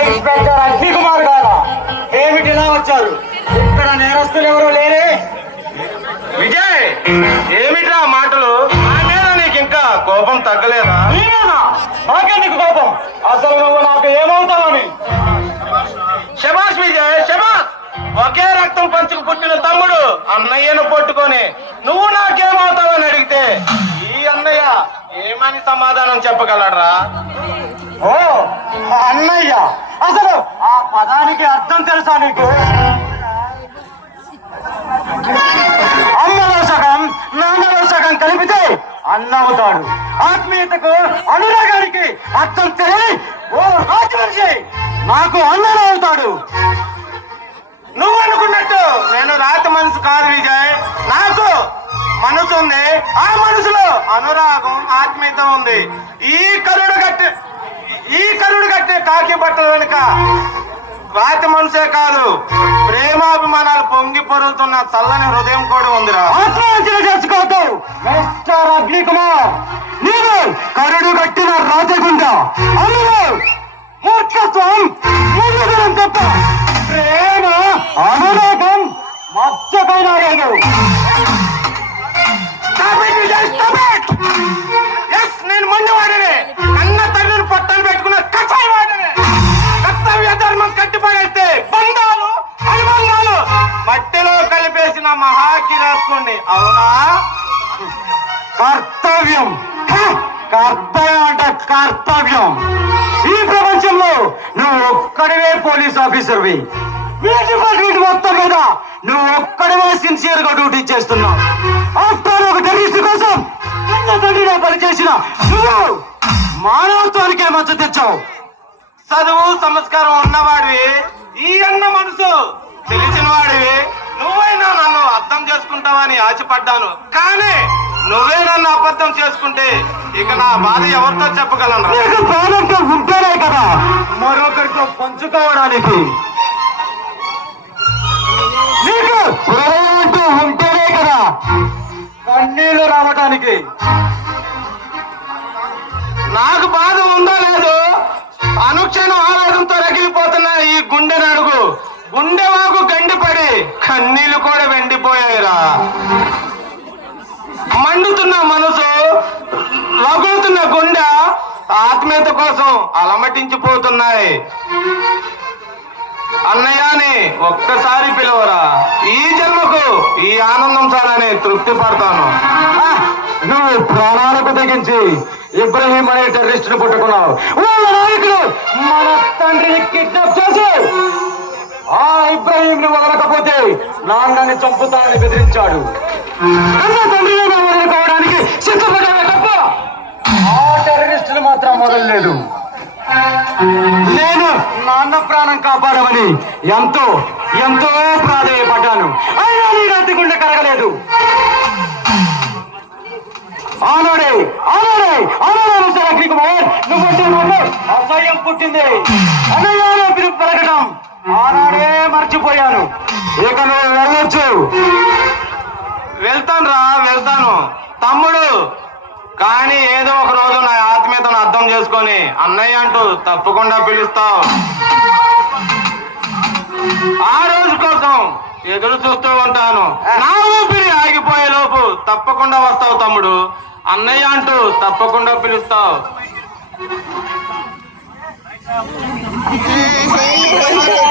Inspector అగ్ని కుమార్ గారా, ఏమిటిలా వచ్చారు? ఇక్కడ నేరస్తులు ఎవరు లేరే? విజయ్, ఏమిట్రా మాటలు? నా మీద నీకు ఇంకా కోపం తగ్గలేదా? నాకెందుకు కోపం? అసలు నువ్వు నాకు ఏమవుతావని? శబాష్ విజయ్, శబాష్. ఒకే రక్తం పంచుకు పుట్టిన తమ్ముడు అన్నయ్యను పట్టుకొని నువ్వు నాకేమవుతావని అడిగితే ఈ అన్నయ్య ఏమని సమాధానం చెప్పగలరా? ఓ అన్నయ్య, అసలు ఆ పదానికి అర్థం తెలుసా నీకు? అమ్మలో సగం నాన్నలో సగం కలిపితే అన్న అవుతాడు. ఆత్మీయతకు అనురాగానికి అర్థం తెలియ ఓ రాజమనిషి నాకు అన్నలో అవుతాడు. నువ్వు అనుకున్నట్టు నేను రాతి మనసు కాదు విజయ్. నాకు మనసు ఉంది. ఆ మనసులో అనురాగం, ఆత్మీయత ఉంది. ఈ కరుడు కట్టే కాకి బట్టల వెనుక రాతి మనసే కాదు, ప్రేమాభిమానాలు పొంగి పొరుగుతున్న చల్లని హృదయం కూడా ఉందిరా. ఆత్మహత్య చేసుకోవద్దు మిస్టర్ అగ్ని కుమార్. నేను కరుడు కట్టిన రాజగుండ. అందులో మూర్ఖత్వం, ముందుదనం తప్ప ప్రేమ, అనురాగం మత్స్యపైన లేదు. నేను మొండివాడిని, కన్న తల్లిని పొట్టలు పెట్టుకున్న కషాయి వాడిని. కర్తవ్య ధర్మం కట్టిపడేస్తే బంధాలు, అనుబంధాలు మట్టిలో కలిపేసిన మహాకిరాత్ముణ్ణి. అవునా? కర్తవ్యం, కర్తవ్యం అంటే కర్తవ్యం. ఈ ప్రపంచంలో నువ్వు ఒక్కడివే పోలీస్ ఆఫీసర్వి. డిపార్ట్మెంట్ మొత్తం మీద నువ్వు ఒక్కడివే సిన్సియర్ గా డ్యూటీ చేస్తున్నావు. ఆఫ్టర్ ఒక టెర్రరిస్ట్ కోసం తండ్రిగా పనిచేసిన నువ్వు మానవత్వానికే మచ్చ తెచ్చావు. చదువు సంస్కారం ఉన్నవాడివి, ఈ అన్న మనసు తెలిసిన వాడివి. నువ్వైనా నన్ను అర్థం చేసుకుంటావని ఆశపడ్డాను, కానీ నువ్వే నన్ను అబద్ధం చేసుకుంటే ఇక నా బాధ ఎవరితో చెప్పగలను? నీకు బాధంతో ఉంటేనే కదా మరొకరితో పంచుకోవడానికి. నీకు హృదయంతో ఉంటేనే కదా కన్నీళ్లు రావడానికి. నాకు బాధ ఉందో లేదో, అనుక్షణం ఆవేదంతో రగిలిపోతున్న ఈ గుండె నడుగు, గుండెవాకు గండిపడి కన్నీళ్లు కూడా వెండిపోయాయిరా. మండుతున్న మనసు, రగులుతున్న గుండె ఆత్మీయత కోసం అలమటించిపోతున్నాయి. అన్నయ్యని ఒక్కసారి పిలవరా, ఈ జన్మకు ఈ ఆనందం చాలని తృప్తి పడతాను. నువ్వు ప్రాణాలకు తెగించి ఇబ్రహీం అనే టెర్రరిస్ట్ ను పట్టుకున్నావు. వాళ్ళ నాయకుడు మన తండ్రిని కిడ్నాప్ చేసి ఆ ఇబ్రహీం ను వదలకపోతే నాన్నని చంపుతానని బెదిరించాడు. అన్న తండ్రిని వదులుకోవడానికి సిద్ధపడ్డావే తప్ప ఆ టెర్రరిస్టులు మాత్రం వదలలేదు. నేను నాన్న ప్రాణం కాపాడమని ఎంతో ఎంతో ప్రాధేయపడ్డాను. అయినా నీ రాతి గుండె కరగలేదు. ఆనాడే మిస్టర్ అగ్ని కుమార్, నువ్వంటే నాకు అసహ్యం పుట్టింది. అన్నయ్యలో పిలుపు పలకటం ఆనాడే మర్చిపోయాను. ఇక నువ్వు వెళ్ళొచ్చు. వెళ్తాను తమ్ముడు, కానీ ఏదో ఒక రోజు నా ఆత్మీయతను అర్థం చేసుకొని అన్నయ్య అంటూ తప్పకుండా పిలుస్తావు. ఆ రోజు కోసం ఎదురు చూస్తూ ఉంటాను. నా ఊపిరి ఆగిపోయే లోపు తప్పకుండా వస్తావు తమ్ముడు. అన్నయ్య అంటూ తప్పకుండా పిలుస్తావు.